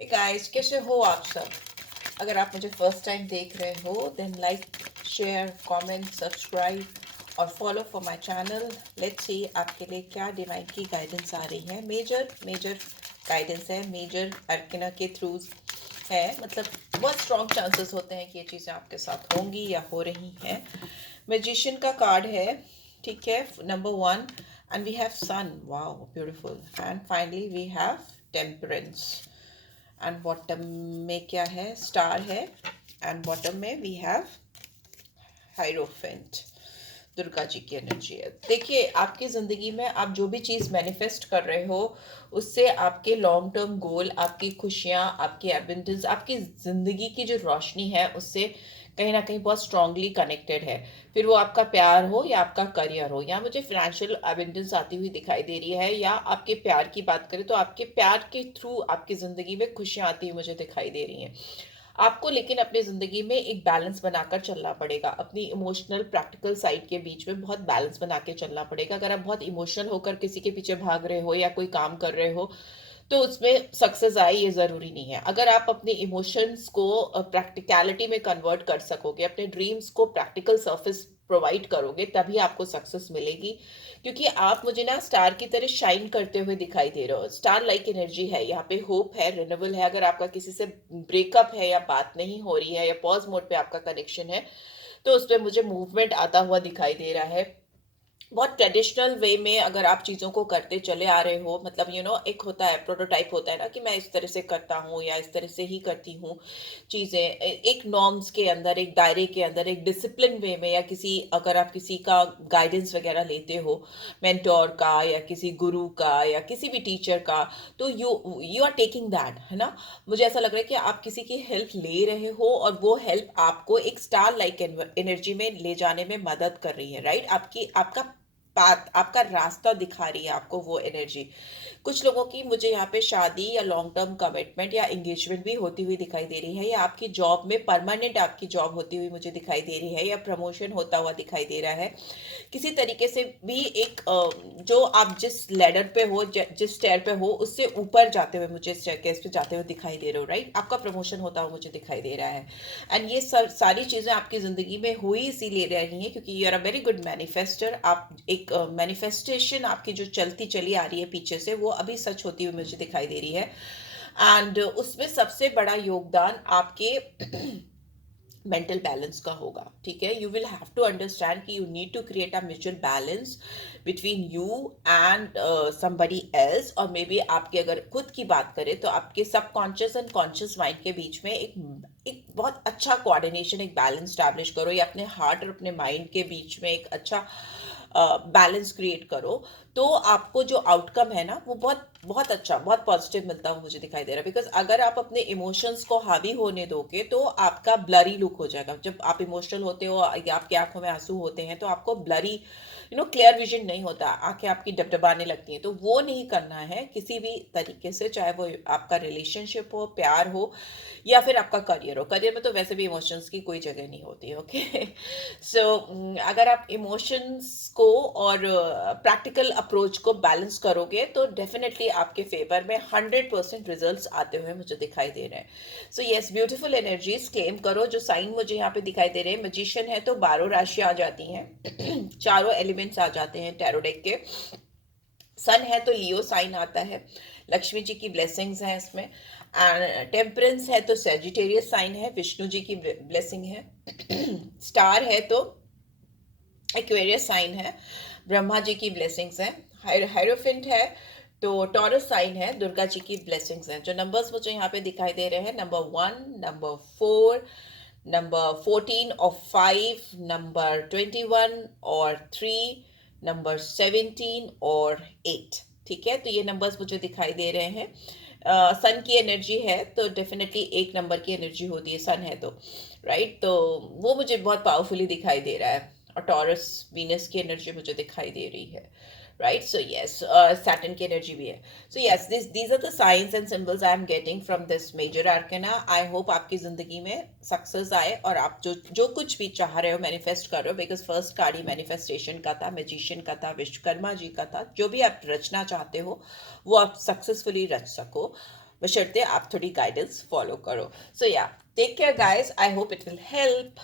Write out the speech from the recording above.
Hey guys, कैसे हो आप सब। अगर आप मुझे फर्स्ट टाइम देख रहे हो then like, share, comment, subscribe और follow for my channel. Let's see आपके लिए क्या डिवाइन की गाइडेंस आ रही है। मेजर मेजर गाइडेंस है, मेजर अर्कना के थ्रू है। मतलब बहुत स्ट्रॉन्ग चांसेस होते हैं कि ये चीज़ें आपके साथ होंगी या हो रही हैं। मैजिशियन का कार्ड है, ठीक है, number 1। And we have sun, wow beautiful. And finally we have temperance. And bottom में क्या है, स्टार है। एंड बॉटम में we have hierophant. Durga ji की एनर्जी है। देखिए, आपकी ज़िंदगी में आप जो भी चीज़ मैनिफेस्ट कर रहे हो उससे आपके लॉन्ग टर्म गोल, आपकी खुशियाँ, आपकी एबंडेंस, आपकी ज़िंदगी की जो रोशनी है उससे कहीं ना कहीं बहुत स्ट्रांगली कनेक्टेड है। फिर वो आपका प्यार हो या आपका करियर हो, या मुझे फाइनेंशियल एबंडेंस आती हुई दिखाई दे रही है, या आपके प्यार की बात करें तो आपके प्यार के थ्रू आपकी ज़िंदगी में खुशियाँ आती हुई मुझे दिखाई दे रही हैं। आपको लेकिन अपनी ज़िंदगी में एक बैलेंस बनाकर चलना पड़ेगा। अपनी इमोशनल प्रैक्टिकल साइड के बीच में बहुत बैलेंस बना के चलना पड़ेगा। अगर आप बहुत इमोशनल होकर किसी के पीछे भाग रहे हो या कोई काम कर रहे हो तो उसमें सक्सेस आए ये ज़रूरी नहीं है। अगर आप अपने इमोशंस को प्रैक्टिकलिटी में कन्वर्ट कर सकोगे, अपने ड्रीम्स को प्रैक्टिकल सर्फेस प्रोवाइड करोगे, तभी आपको सक्सेस मिलेगी। क्योंकि आप मुझे ना स्टार की तरह शाइन करते हुए दिखाई दे रहे हो। स्टार लाइक एनर्जी है यहाँ पे, होप है, रिन्यूअल है। अगर आपका किसी से ब्रेकअप है या बात नहीं हो रही है या पॉज मोड पे आपका कनेक्शन है तो उस पर मुझे मूवमेंट आता हुआ दिखाई दे रहा है। बहुत ट्रेडिशनल वे में अगर आप चीज़ों को करते चले आ रहे हो, मतलब एक होता है, प्रोटोटाइप होता है ना कि मैं इस तरह से करता हूँ या इस तरह से ही करती हूँ चीज़ें, एक नॉर्म्स के अंदर, एक दायरे के अंदर, एक डिसिप्लिन वे में, या किसी, अगर आप किसी का गाइडेंस वगैरह लेते हो, मेंटोर का या किसी गुरु का या किसी भी टीचर का, तो you you are taking that, है ना। मुझे ऐसा लग रहा है कि आप किसी की हेल्प ले रहे हो और वो हेल्प आपको एक स्टार लाइक एनर्जी में ले जाने में मदद कर रही है, राइट। आपकी आपका पाथ, आपका रास्ता दिखा रही है आपको वो एनर्जी। कुछ लोगों की मुझे यहाँ पे शादी या लॉन्ग टर्म कमिटमेंट या एंगेजमेंट भी होती हुई दिखाई दे रही है, या आपकी जॉब में परमानेंट आपकी जॉब होती हुई मुझे दिखाई दे रही है, या प्रमोशन होता हुआ दिखाई दे रहा है। किसी तरीके से भी एक जो आप जिस लेडर पे हो, जिस स्टेयर पे हो, उससे ऊपर जाते हुए मुझे स्टेयरकेस पे जाते हुए दिखाई दे रहे हो, राइट। आपका प्रमोशन होता हुआ मुझे दिखाई दे रहा है। एंड ये सारी चीज़ें आपकी ज़िंदगी में हुई इसीलिए रही हैं क्योंकि you are a very good manifester. आप एक मैनिफेस्टेशन आपकी जो चलती चली आ रही है पीछे से, वो अभी सच होती हुई मुझे दिखाई दे रही है। एंड उसमें सबसे बड़ा योगदान आपके मेंटल बैलेंस का होगा, ठीक है। You will have to understand कि you need to create a mutual balance between you and somebody else. और मे बी आपके, अगर खुद की बात करें तो आपके सबकॉन्शियस एंड कॉन्शियस माइंड के बीच में एक बहुत अच्छा कोऑर्डिनेशन, एक बैलेंस स्टैब्लिश करो, या अपने हार्ट और अपने माइंड के बीच में एक अच्छा बैलेंस क्रिएट करो। तो आपको जो आउटकम है ना वो बहुत बहुत अच्छा, बहुत पॉजिटिव मिलता हुआ मुझे दिखाई दे रहा है। बिकॉज अगर आप अपने इमोशंस को हावी होने दोगे तो आपका ब्लरी लुक हो जाएगा। जब आप इमोशनल होते हो या आपकी आंखों में आंसू होते हैं तो आपको ब्लरी, क्लियर विजन नहीं होता, आंखें आपकी डबडबाने लगती हैं। तो वो नहीं करना है किसी भी तरीके से, चाहे वो आपका रिलेशनशिप हो, प्यार हो, या फिर आपका करियर हो। करियर में तो वैसे भी इमोशंस की कोई जगह नहीं होती, ओके। सो अगर आप इमोशंस को और प्रैक्टिकल अप्रोच को बैलेंस करोगे तो डेफिनेटली आपके फेवर में 100% रिजल्ट्स आते हुए मुझे दिखाई दे रहे हैं। So yes, beautiful energies claim करो। जो साइन मुझे यहाँ पे दिखाई दे रहे हैं, मैजिशियन है तो 12 राशियां आ जाती हैं चारों एलिमेंट्स आ जाते हैं टैरो डेक के। सन है तो लियो साइन आता है, लक्ष्मी जी की ब्लेसिंग्स हैं इसमें। एंड टेम्परेंस है तो सेजिटेरियस साइन है, विष्णु जी की ब्लेसिंग है। स्टार है तो एक्वेरियस साइन है, ब्रह्मा जी की ब्लेसिंग्स हैं। हायरोफिंट है तो टॉरस साइन है, दुर्गा जी की ब्लेसिंग्स हैं। जो नंबर्स मुझे यहाँ पे दिखाई दे रहे हैं, नंबर 1, नंबर 4, नंबर 14 और 5, नंबर 21 और 3, नंबर 17 और 8, ठीक है। तो ये नंबर्स मुझे दिखाई दे रहे हैं। सन की एनर्जी है तो डेफिनेटली एक नंबर की एनर्जी होती है, सन है तो, राइट। तो वो मुझे बहुत पावरफुली दिखाई दे रहा है। और टॉरस वीनस की एनर्जी मुझे दिखाई दे रही है, राइट। सो यस, सैटर्न की एनर्जी भी है। So yes, these are the science and symbols I am getting from this major arcana. I hope आपकी जिंदगी में सक्सेस आए और आप जो जो कुछ भी चाह रहे हो, मैनिफेस्ट कर रहे हो। Because first card he manifestation का था, मैजिशियन का था, विश्वकर्मा जी का था। जो भी आप रचना चाहते हो वो आप सक्सेसफुली रच सको। बशर्ते आप थोड़ी गाइडेंस फॉलो करो. So yeah, take care guys, I hope it will help.